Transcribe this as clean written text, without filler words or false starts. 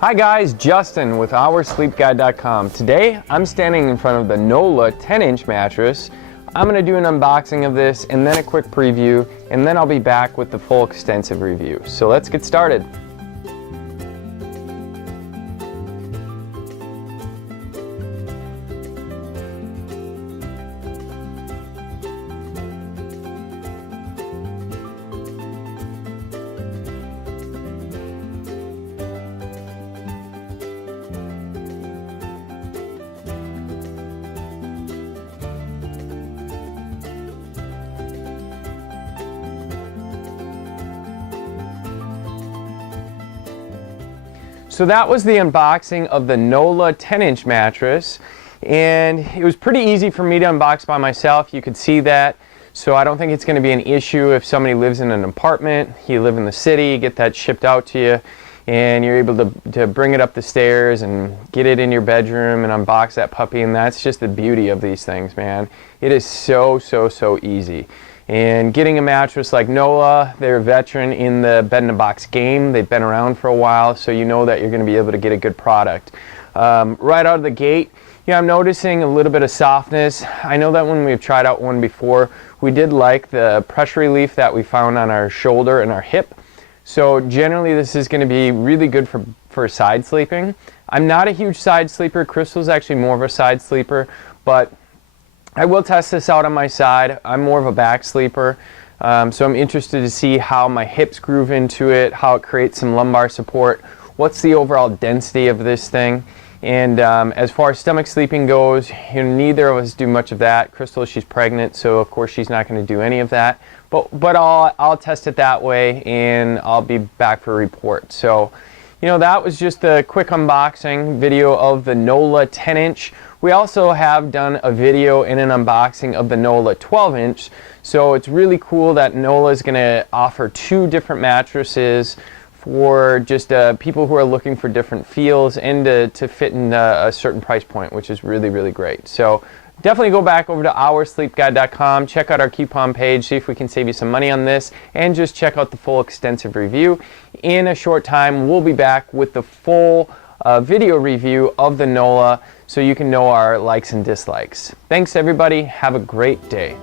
Hi guys, Justin with OurSleepGuide.com. Today I'm standing in front of the Nolah 10-inch mattress. I'm going to do an unboxing of this and then a quick preview, and then I'll be back with the full extensive review. So let's get started. So that was the unboxing of the Nolah 10-inch mattress, and it was pretty easy for me to unbox by myself. You could see that, so I don't think it's going to be an issue if somebody lives in an apartment, you live in the city, you get that shipped out to you, and you're able to bring it up the stairs and get it in your bedroom and unbox that puppy. And that's just the beauty of these things, man. It is so easy. And getting a mattress like Nolah, they're a veteran in the bed-in-a-box game. They've been around for a while, so you know that you're going to be able to get a good product. Right out of the gate, I'm noticing a little bit of softness. I know that when we've tried out one before, we did like the pressure relief that we found on our shoulder and our hip. So generally this is going to be really good for side sleeping. I'm not a huge side sleeper. Crystal's actually more of a side sleeper, but I will test this out on my side. I'm more of a back sleeper, so I'm interested to see how my hips groove into it, how it creates some lumbar support, what's the overall density of this thing. And as far as stomach sleeping goes, neither of us do much of that. Crystal, she's pregnant, so of course she's not going to do any of that. But I'll test it that way, and I'll be back for a report. So, that was just a quick unboxing video of the Nolah 10-inch. We also have done a video and an unboxing of the Nolah 12-inch. So it's really cool that Nolah is going to offer two different mattresses for just people who are looking for different feels and to fit in a certain price point, which is really great. So definitely go back over to OurSleepGuide.com, check out our coupon page, see if we can save you some money on this, and just check out the full extensive review. In a short time, we'll be back with the full video review of the Nolah, so you can know our likes and dislikes. Thanks everybody, have a great day.